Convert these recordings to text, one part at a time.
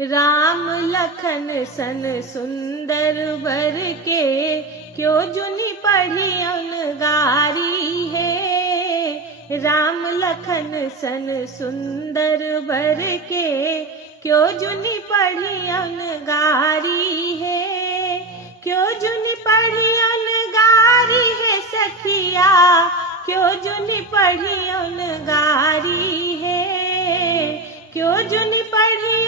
राम लखन सन सुंदर बर के, क्यों जुनि पढ़ी गारी है। राम लखन सन सुंदर बर के, क्यों जुनि पढ़ी गारी है। क्यों जुनि पढ़ी गारी है सखिया, क्यों जुनि पढ़ी गारी है। क्यों जुनि पढ़ी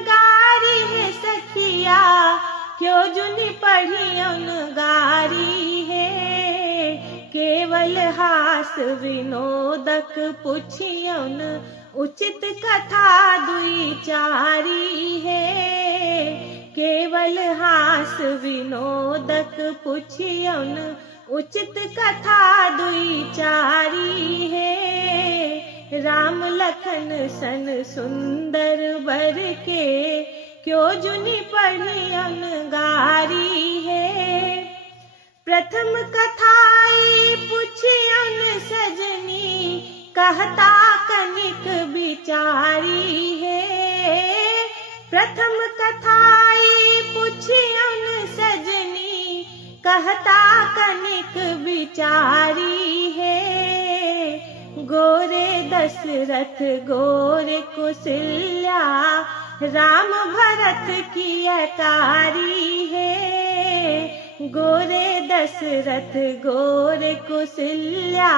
गारी है सखिया, क्यों जुनि पढ़ी गारी है। केवल हास विनोदक पुछियन, उचित कथा दुई चारी है। केवल हास विनोदक पुछियन, उचित कथा दुई चारी है। राम लखन सन सुंदर बर के, क्यों जुनि पढ़ी गारी है। प्रथम कथाई पुछियन सजनी, कहता कनिक बिचारी है। प्रथम कथाई पुछियन सजनी, कहता कनिक बिचारी है। गोरे दशरथ गोरे कौशल्या, राम भरत की अकारी है। गोरे दशरथ गोरे कौशल्या,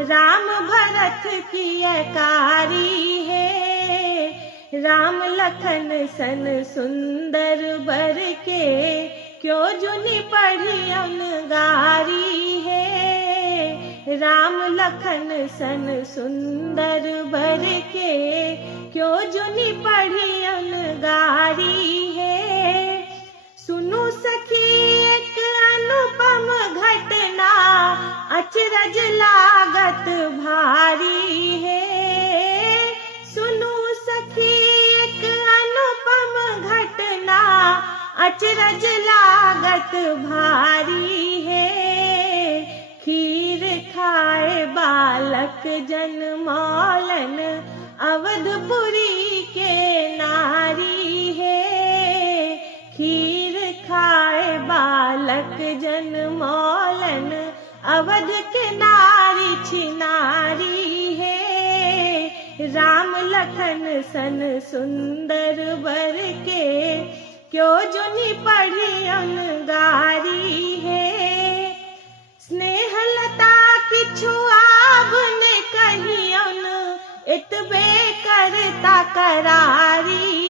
राम भरत की अकारी है। राम लखन सन सुंदर बर के, क्यों जुनि पढ़ी गारी है। राम लखन सन सुंदर बर के, क्यों जुनि पढ़ी गारी है। सुनु सखी एक अनुपम घटना, अचरज लागत भारी है। सुनु सखी एक अनुपम घटना, अचरज लागत भारी है। खीर खाए बालक जनमौलन, अवधपुरी के नारी है। खीर खाए बालक जनमौलन, अवध के नारी छिनारी है। राम लखन सन सुंदर बर के, क्यों जुनि पढ़ी गारी है। स्नेहलता किछु आब ने कहियन, इतबे करता करारी